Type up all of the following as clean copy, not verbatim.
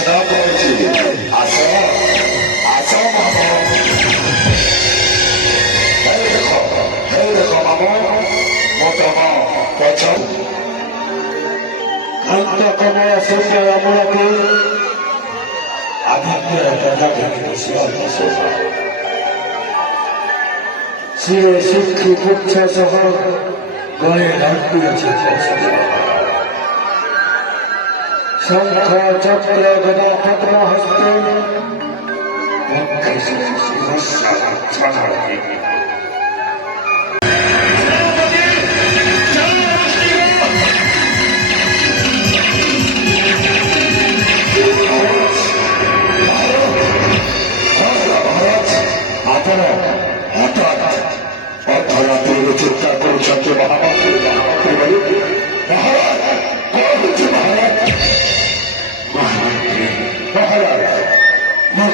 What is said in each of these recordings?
স্নান করেছি। আসো আসো মামা, এই দেখো মামা, মোটামা পছন্দ খান্ত কমলা সুন্দর আমলাকে আদিত্য শিরে শিক্ষী পুচ্ছ সহ গয়ে রাখিয়েছে শঙ্খ চক্র গদা পদ্ম হস্তে চিন্তা করছেন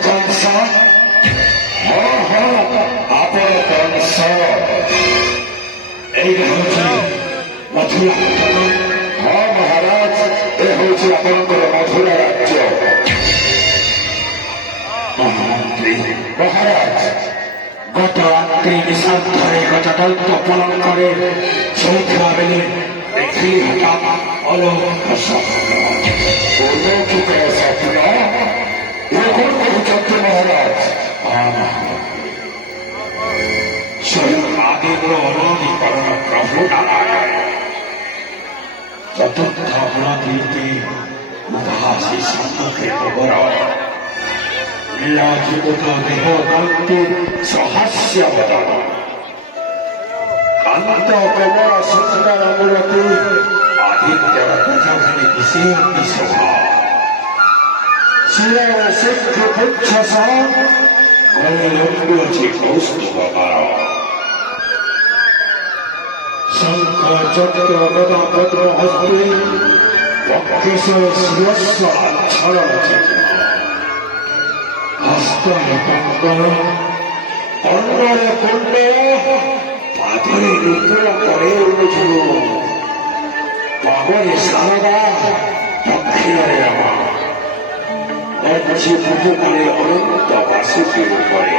কংস, আপন কংস এই হচ্ছে মথুরা। হ্যাঁ মহারাজ, এ হচ্ছে আপনাদের মথুরা রাজ্য। মহারাজ, গত রাত্রি নিশার ধরে গতদন্ত পালন করে সৌখ্যা বেলে পৃথিবী হঠাৎ অলৌকিক স্বপ্ন এখন কবুচন্দ্র মহারাজ স্বয়ং আদিত্য অনধিকরণ প্রভু নারায়ণ চতুর্থ অপরাধীতে উদাসী সম্মুখে খবর লীলাজীবত দেহ কান্তি সহাস্য বদন কান্ত কমল সুন্দর মূরতি আদিত্যর প্রজাখানি বিশেষ শোভা শির সিদ্ধ পুচ্ছ সহ গলে লম্বুছি কৌস্তুভ শঙ্খ চক্র গদা পদ্ম হস্তে বক্ষেশ শিরস্ব আচ্ছন্ন হস্তরে কঙ্কণ অন্নরে কুণ্ড পাথরে রুদ্র করে উঠল পাবনে সারদা দক্ষিণে আমার পুজো করে অনন্ত বাসুকির উপরে